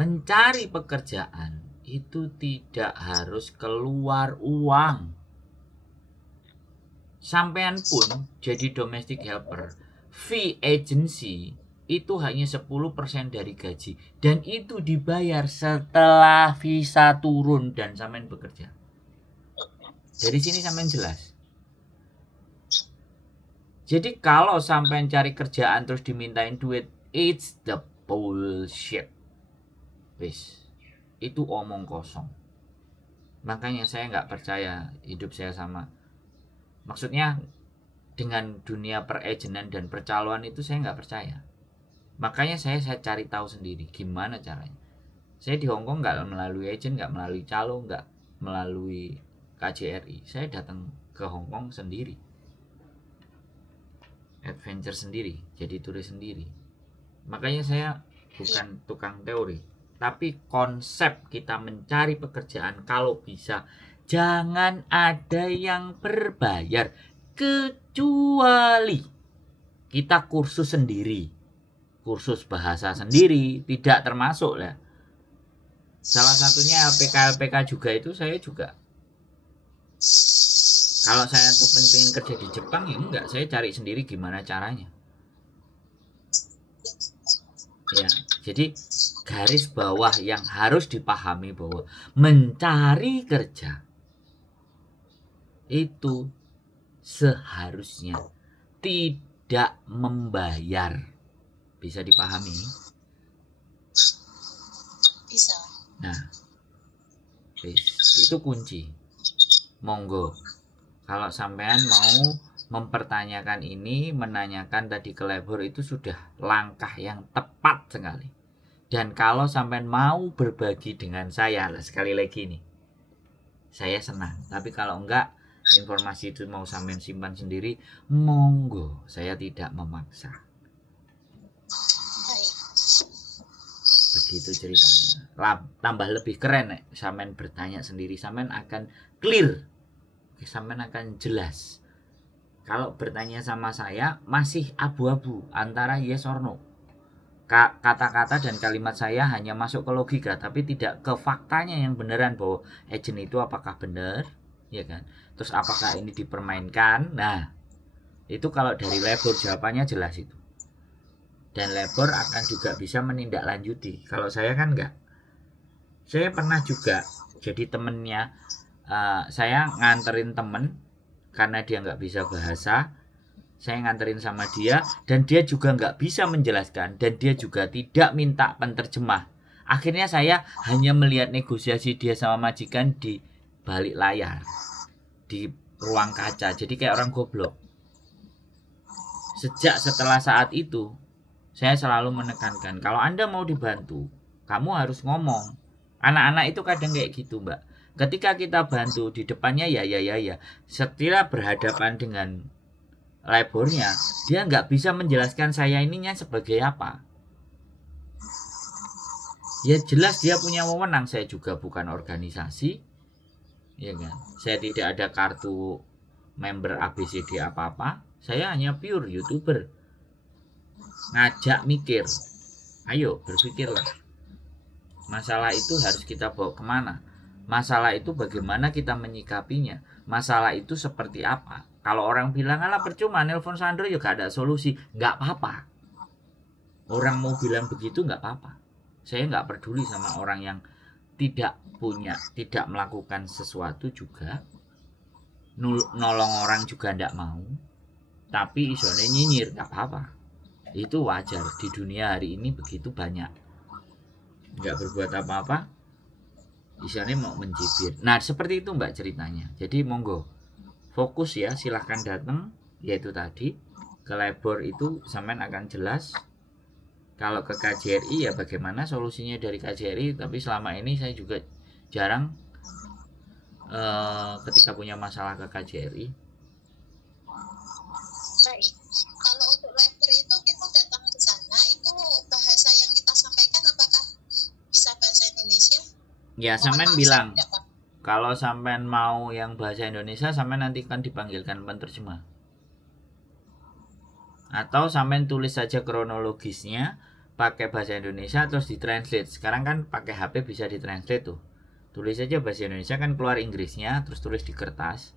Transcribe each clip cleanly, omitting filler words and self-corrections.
Mencari pekerjaan itu tidak harus keluar uang. Sampean pun jadi domestic helper, fee agency itu hanya 10% dari gaji, dan itu dibayar setelah visa turun dan sampean bekerja. Dari sini sampean jelas. Jadi kalau sampean cari kerjaan terus dimintain duit, it's the bullshit. Wis, itu omong kosong. Makanya saya nggak percaya hidup saya sama. Maksudnya dengan dunia peragenan dan percaloan itu saya nggak percaya. Makanya saya cari tahu sendiri gimana caranya. Saya di Hongkong nggak melalui agent, nggak melalui calo, nggak melalui KJRI. Saya datang ke Hongkong sendiri, adventure sendiri, jadi turis sendiri. Makanya saya bukan tukang teori, tapi konsep kita mencari pekerjaan kalau bisa jangan ada yang berbayar, kecuali kita kursus sendiri, kursus bahasa sendiri, tidak termasuk lah. Salah satunya LPK juga itu saya juga. Kalau saya tuh pengen kerja di Jepang ya enggak, saya cari sendiri gimana caranya. Ya, jadi garis bawah yang harus dipahami bahwa mencari kerja itu seharusnya tidak membayar. Bisa dipahami? Bisa. Nah, itu kunci. Monggo, kalau sampean mau mempertanyakan ini, menanyakan tadi ke labor, itu sudah langkah yang tepat sekali. Dan kalau sampean mau berbagi dengan saya, sekali lagi nih, saya senang. Tapi kalau enggak, informasi itu mau sampean simpan sendiri, monggo, saya tidak memaksa. Begitu ceritanya. Tambah lebih keren nih, sampean bertanya sendiri, sampean akan clear, sampean akan jelas. Kalau bertanya sama saya masih abu-abu antara yes or no. Kata-kata dan kalimat saya hanya masuk ke logika, tapi tidak ke faktanya yang beneran bahwa agent itu apakah benar, ya kan? Terus apakah ini dipermainkan? Nah, itu kalau dari labor jawabannya jelas itu. Dan labor akan juga bisa menindaklanjuti. Kalau saya kan enggak. Saya pernah juga jadi temennya, saya nganterin temen karena dia nggak bisa bahasa. Saya nganterin sama dia dan dia juga nggak bisa menjelaskan dan dia juga tidak minta penterjemah. Akhirnya saya hanya melihat negosiasi dia sama majikan di balik layar, di ruang kaca, jadi kayak orang goblok. Setelah saat itu saya selalu menekankan, kalau Anda mau dibantu, kamu harus ngomong. Anak-anak itu kadang kayak gitu, Mbak. Ketika kita bantu di depannya ya. Setelah berhadapan dengan labornya, dia nggak bisa menjelaskan saya ininya sebagai apa. Ya jelas dia punya wewenang, saya juga bukan organisasi, ya kan. Saya tidak ada kartu member ABCD apa-apa. Saya hanya pure YouTuber. Ngajak mikir. Ayo berpikirlah. Masalah itu harus kita bawa kemana? Masalah itu bagaimana kita menyikapinya? Masalah itu seperti apa? Kalau orang bilang, alah percuma nelpon Sandro ya gak ada solusi. Gak apa-apa. Orang mau bilang begitu gak apa-apa. Saya gak peduli sama orang yang tidak melakukan sesuatu juga. Nolong orang juga gak mau. Tapi isone nyinyir gak apa-apa. Itu wajar. Di dunia hari ini begitu banyak. Gak berbuat apa-apa, istilahnya mau mencibir. Nah seperti itu Mbak ceritanya. Jadi monggo fokus ya, silahkan datang. Yaitu tadi ke labor itu sampean akan jelas. Kalau ke KJRI ya bagaimana solusinya dari KJRI. Tapi selama ini saya juga jarang ketika punya masalah ke KJRI. Baik. Kalau untuk labor itu kita datang ke sana, itu bahasa yang kita sampaikan apakah bisa bahasa Indonesia? Ya sampean bilang kalau sampean mau yang bahasa Indonesia, sampean nanti kan dipanggilkan penerjemah. Atau sampean tulis saja kronologisnya, pakai bahasa Indonesia terus ditranslate. Sekarang kan pakai HP bisa ditranslate tuh. Tulis aja bahasa Indonesia kan keluar Inggrisnya, terus tulis di kertas.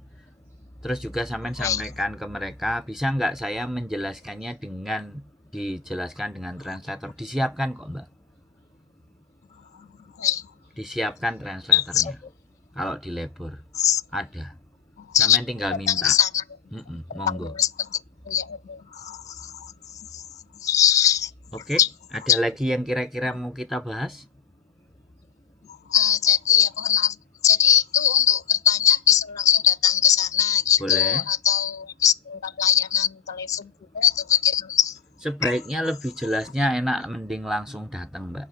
Terus juga sampean sampaikan ke mereka, bisa nggak saya menjelaskannya dengan dijelaskan dengan translator? Disiapkan kok Mbak. Disiapkan translatornya. Kalau di labor ada. Sampean tinggal minta. Monggo. Oke, ada lagi yang kira-kira mau kita bahas? Jadi ya mohon maaf. Jadi itu untuk bertanya bisa langsung datang ke sana gitu. Boleh. Atau bisa minta layanan telepon juga atau bagaimana? Sebaiknya lebih jelasnya enak mending langsung datang Mbak.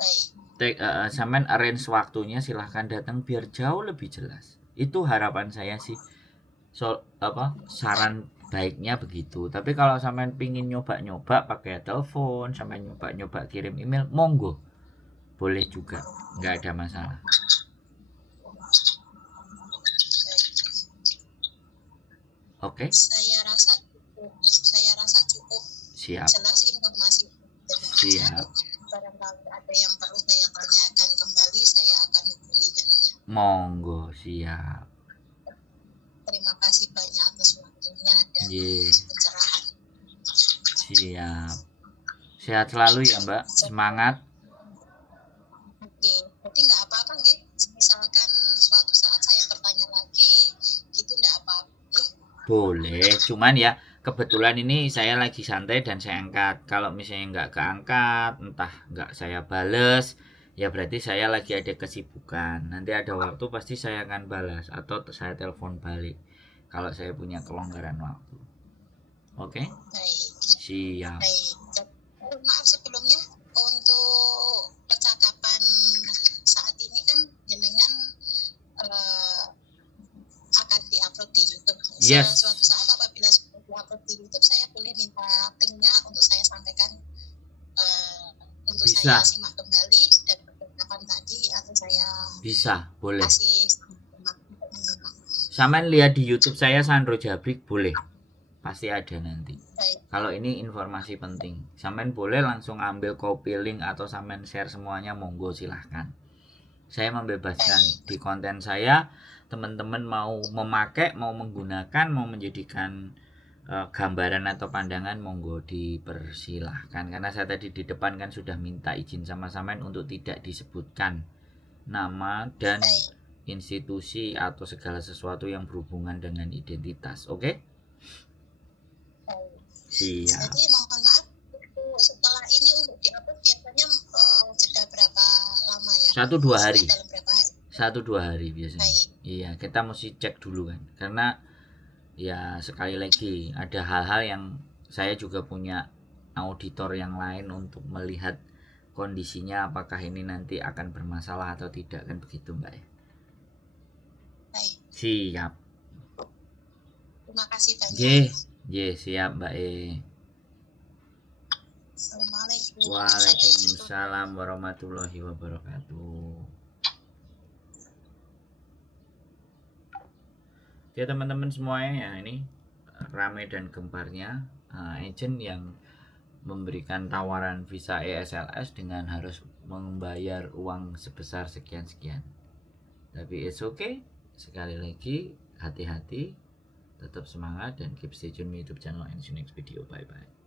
Baik. Sampean arrange waktunya silahkan datang biar jauh lebih jelas. Itu harapan saya sih. Saran baiknya begitu. Tapi kalau sampean pingin nyoba-nyoba pakai telepon, sampean nyoba-nyoba kirim email, monggo. Boleh juga, nggak ada masalah. Oke. Saya rasa cukup. Siap. Jelas informasi. Siap. Barangkali ada yang perlu saya tanyakan kembali, saya akan hubungi jadinya. Monggo, siap. Terima kasih banyak atas waktunya dan pencerahan. Siap. Sehat selalu ya Mbak, semangat. Oke, berarti nggak apa-apa nggih? Misalkan suatu saat saya bertanya lagi, gitu nggak apa-apa? Boleh, cuman ya kebetulan ini saya lagi santai dan saya angkat. Kalau misalnya nggak keangkat, entah nggak saya bales, ya berarti saya lagi ada kesibukan. Nanti ada waktu pasti saya akan balas atau saya telepon balik kalau saya punya kelonggaran waktu. Oke? Baik. Siap. Baik. Maaf sebelumnya untuk percakapan saat ini kan jenengan akan diupload di YouTube. Yes. Suatu saat apabila sudah diupload di YouTube, saya boleh minta linknya untuk saya sampaikan untuk bisa. Saya simak kembali dan percakapan tadi atau saya bisa, boleh. kasih Sampean lihat di YouTube saya Sandro Jabrik boleh. Pasti ada nanti. Baik. Kalau ini informasi penting, sampean boleh langsung ambil copy link atau sampean share semuanya, monggo silahkan. Saya membebaskan di konten saya, teman-teman mau memakai, mau menggunakan, mau menjadikan gambaran atau pandangan, monggo dipersilahkan. Karena saya tadi di depan kan sudah minta izin sama sampean untuk tidak disebutkan nama dan institusi atau segala sesuatu yang berhubungan dengan identitas. Oke? Siap. Jadi mohon maaf, setelah ini untuk diupload biasanya jeda berapa lama ya? 1-2 hari. Dalam berapa hari? 1-2 hari biasanya. Baik. Iya, kita mesti cek dulu kan. Karena ya sekali lagi ada hal-hal yang saya juga punya auditor yang lain untuk melihat kondisinya apakah ini nanti akan bermasalah atau tidak, kan begitu Mbak ya. Baik. Siap. Terima kasih banyak. Siap Mbak Assalamualaikum. Waalaikumsalam warahmatullahi wabarakatuh. Oke teman-teman semuanya ya, ini rame dan gemparnya agent yang memberikan tawaran visa ESLS dengan harus membayar uang sebesar sekian-sekian. Tapi it's okay. Sekali lagi hati-hati, tetap semangat dan keep stay tune YouTube channel and see you next video. Bye bye.